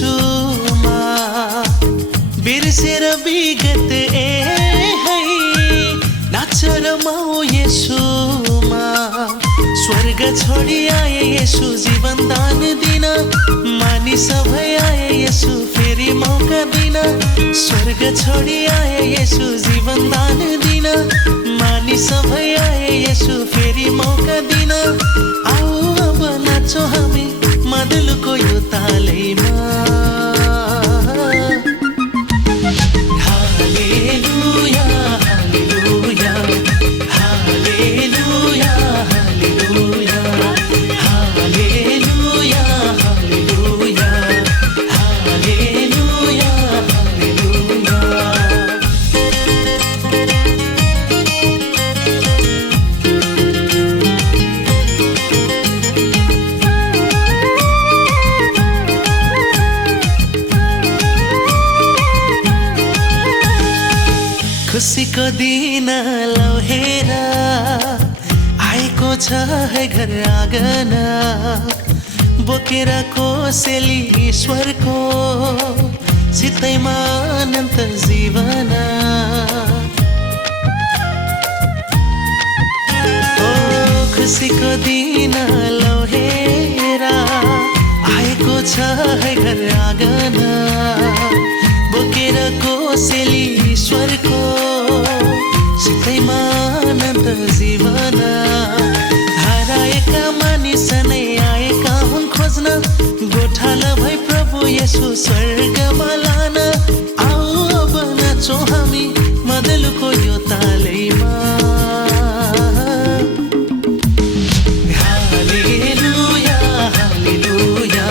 येशूमा बिर्सेर विगत है नाच रमाऊ येशूमा स्वर्ग छोडी आए येशू जीवन दान दिन मानिस भई आए येशू फेरि मौका दिन स्वर्ग छोडी आए येशू जीवन दान दिन मानिस भई आए येशू फेरि मौका दिन आऊ अब नाचौँ हामी मादलको यो तालैमा हालेलुया हालेलुया हालेलुया हालेलुया हालेलुया हालेलुया हालेलुया हालेलुया खुसीको दिन लौहेर आएको छ है घर आँगन बोकेर कोसेली ईश्वरको सितैमा अनन्त जीवन ओ खुसीको दिन लौहेर आएको छ है घर आँगन बोकेर कोसेली ईश्वरको सितैमा अनन्त जीवन हराएका मानिस नै आएका हुन् खोज्न गोठाला भई प्रभु येशू स्वर्गमा लान आऊ अब नाचौँ हामी मदलुको यो तालैमा हालेलुया हालेलुया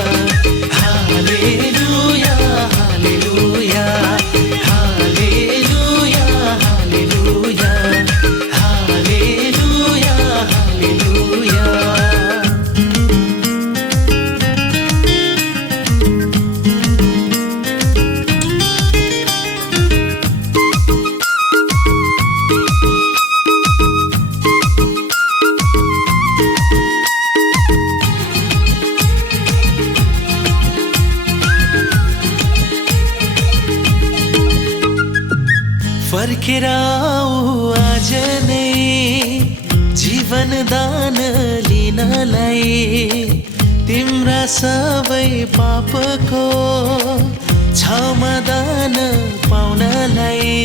हालेलुया हालेलुया हालेलुया हालेलुया हालेलुया हालेलुया फर्केर आऊ आज नै जीवन दान लिनलाई तिम्रा सबै पापको क्षमा दान पाउनलाई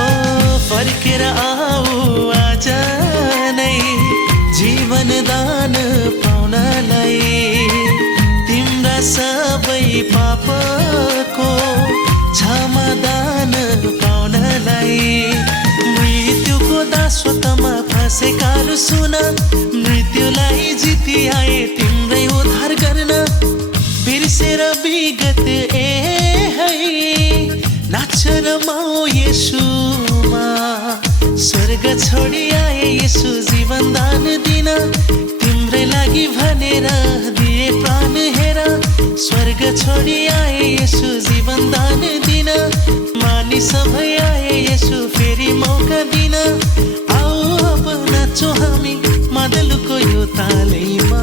ओ फर्केर आऊ आज नै जीवन दान पाउनलाई तिम्रा सबै पापको क्षमा दान पाउनलाई मृत्युको दासत्वमा फँसेकाहरू सुन मृत्युलाई जिती आए तिम्रै उद्धार गर्न बिर्सेर विगत है नाच रमाऊ येशूमा स्वर्ग छोडी आए येशू जीवन दान दिन तिम्रै लागि भनेर दिए प्राण हेर स्वर्ग छोडी आए येशू जीवन दान दिन मानिस भई आए येशू फेरि मौका दिन आऊ अब नाचौँ हामी मादलुको यो तालैमा